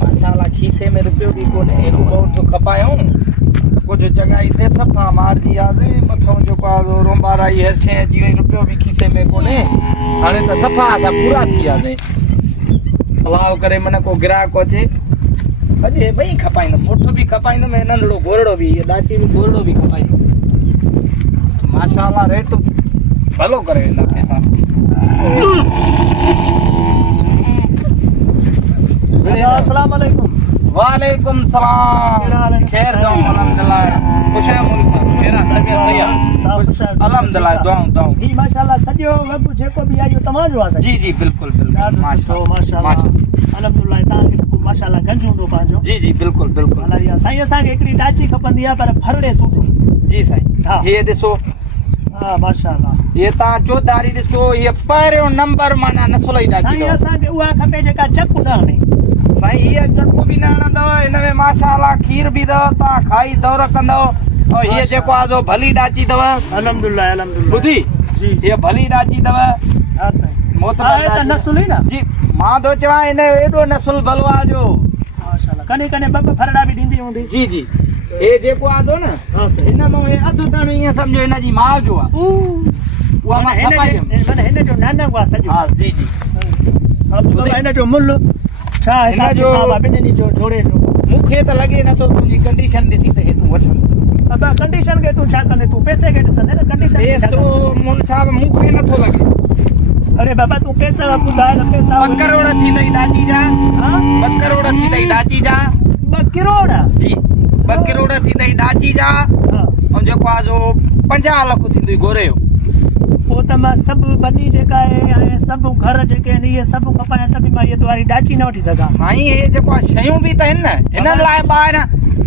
माशाल्लाह खीसे में रुपयो भी कोने एरो बहुत खपायूं कुछ चङाई ते सफ़ा मारजी आजे मथों जेको आहे रोंबाराई हर शइ अची वई रुपयो भी खीसे में कोने हाणे त सफ़ा असां पूरा थी आजे अलाह करे मन को ग्राहक अचे अॼु ॿई खपाईंदुमि मुठो बि खपाईंदुमि ऐं नंढड़ो गोरड़ो बि ॾाची बि गोरड़ो बि खपाईंदुमि माशाल्लाह रेट भलो करे वेंदा पैसा अस्सलाम वालेकुम वालेकुम सलाम खैर दुआ अल्हम्दुलिल्लाह खुश है मौलवी साहब मेरा तबियत सही है अल्हम्दुलिल्लाह दुआ जी माशाल्लाह सॼो वक़्तु जेको बि आयो तव्हां जो आहे जी जी बिल्कुल बिल्कुल माशाल्लाह अल्हम्दुलिल्लाह तव्हांखे माशाल्लाह गंज हूंदो पंहिंजो जी जी बिल्कुल बिल्कुल अलाह साईं असांखे हिकिड़ी टाची खपंदी आहे पर फरड़े सूट जी साईं हा ये ॾिसो हा माशाल्लाह ये तव्हां चौधारी ॾिसो ये पहिरियों नंबर माना नसुल ई साईं ॾाची असांखे उहा खपे जेका चकु न हणे साईं हीअ चको बि न हणंदव हिन में माशाल्लाह खीर बि अथव तव्हां खाई दौर कंदव ऐं हीअ जेको आहे सो भली ॾाची अथव अल्हम्दुलिल्लाह अल्हम्दुलिल्लाह ॿुधी जी हीअ भली ॾाची अथव हा साईं मोतबर हा, ॾाची नसुल ई न जी मां थो चवां हिन जो एॾो नसुल भलो आहे जो माशाल्लाह कॾहिं कॾहिं ॿ फरड़ा बि ॾींदी हूंदी जी जी हे जेको आहे थो न हा साईं हिन मां हे अधु तण ईअं सम्झो हिन जी माउ जो आहे उहा मां खपाईंदुमि माना हिन जो नानक आहे सॼो हा जी जी हिन जो मुल्ह छा हिसाब जो- किताब आहे ॿिन्हिनि जो जोड़े जो मूंखे त लॻे नथो तुंहिंजी कंडीशन ॾिसी त हे तूं वठंदो अब कंडीशन के तूं छा कंदे तूं पैसे के ॾिसंदे न कंडीशन के छा पैसो कंदे? मुल साहब मूंखे नथो लॻे अरे बाबा तूं पैसा ॿुधाए न पैसा 2 करोड़ थींदई ॾाची जा हाँ 2 करोड़ थींदई ॾाची जा 2 करोड़ जी 2 करोड़ थींदई ॾाची जा हाँ ऐं जेको आहे सो 50 लख थींदई गोरे जो पोइ त मां सभु बनी जेका आहे ऐं सभु घर जेके आहिनि इहे सभु खपाइनि त बि मां इहे तुम्हारी डाची न वठी सघां साईं हे जेको आहे शयूं बि त आहिनि न हिननि लाइ ॿाहिरि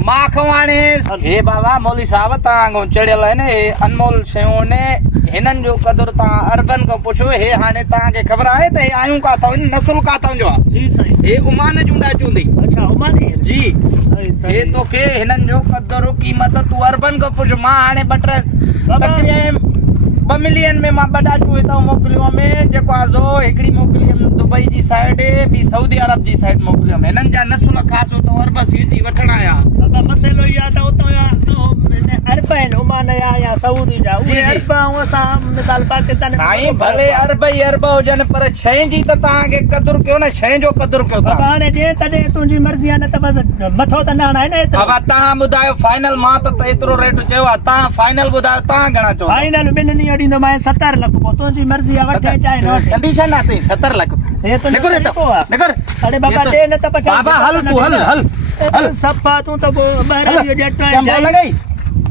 मां खां हाणे हे बाबा मौलवी साहब तव्हां वांगुरु चढ़ियल आहिनि हे अनमोल शयूं आहिनि हिननि जो क़दुरु तव्हां अरबन खां पुछो हे हाणे तव्हांखे ख़बर आहे त हे आयूं काथां आहिनि नसुल काथां जो आहे जी साईं हे उमान जूं ॾाचियूं अथई अच्छा उमानी जी अरे हे साईं तोखे हिननि जो क़दुरु क़ीमत तूं अरबन खां पुछ मां हाणे बाबा। 2 मिलियन में मां 2 ॾाचियूं हितां मोकिलियो में जेको आहे सो हिकिड़ी मोकिली हुयमि दुबई जी साइड ॿी सऊदी अरब जी साइड मोकिलियो हिननि जा नसुल ख़ासि हुतां अरब सीटी वठण आया बाबा मसइलो इहो आहे त उतां जा अरब आहिनि ओमान जा या सऊदी जा जी, उहे जी। अरब ऐं असां मिसाल पाकिस्तान में साईं भले अरब ई अरब हुजनि पर शइ जी त तव्हांखे क़दुरु कयो न शइ जो क़दुरु कयो बाबा तव्हां हाणे जे तॾहिं तुंहिंजी मर्ज़ी आहे न त बसि मथो त न हणाए न एतिरो बाबा तव्हां ॿुधायो फाइनल मां त एतिरो रेट चयो आहे तव्हां फाइनल ॿुधायो तव्हां घणा चओ फाइनल ॿिनि ॾींहं ॾींदोमांइ 70 लख पोइ तुंहिंजी मर्ज़ी आहे वठे चाहे न वठे कंडीशन आहे अथई 70 लख हे तो निकुर हितां, तरीक़ो आहे। निकुर। अरे बाबा ये तो- दे न त पछा बाबा हल तूं हल हल हल सफ़ा तूं त पोइ ॿाहिरि जो ॼट चंबो लॻई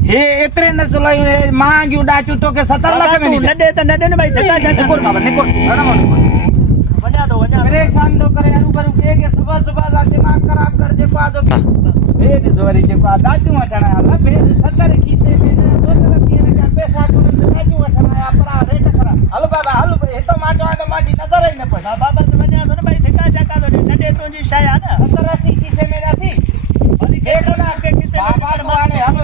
हे एतिरे न सुलायूं हे महांगियूं ॾाचियूं तोखे 70 लख में न ॾींदा। ॾे त न ॾे न भई धका छा निकुर बाबा निकुर घणो निकुर वञा थो परेशान थो करे हरू भरू के सुबह सुबह जा दिमाग़ ख़राब कर जेको आहे हे ॾिसो वरी जेको आहे ॾाचियूं वठण आया 70 खीसे में न 2-3 जा पैसा कोन्हनि ॾाचियूं वठण आया पर रेट ख़राब हलो बाबा हल हितां मां चवां त मुंहिंजी नज़र ई न पए बाबा बसि वञा थो न भई धका छा काथो ॾे न ॾे तुंहिंजी शइ आहे न 70-80 खीसे में नथी वरी हे कोन के किसे बाबा तूं हाणे हल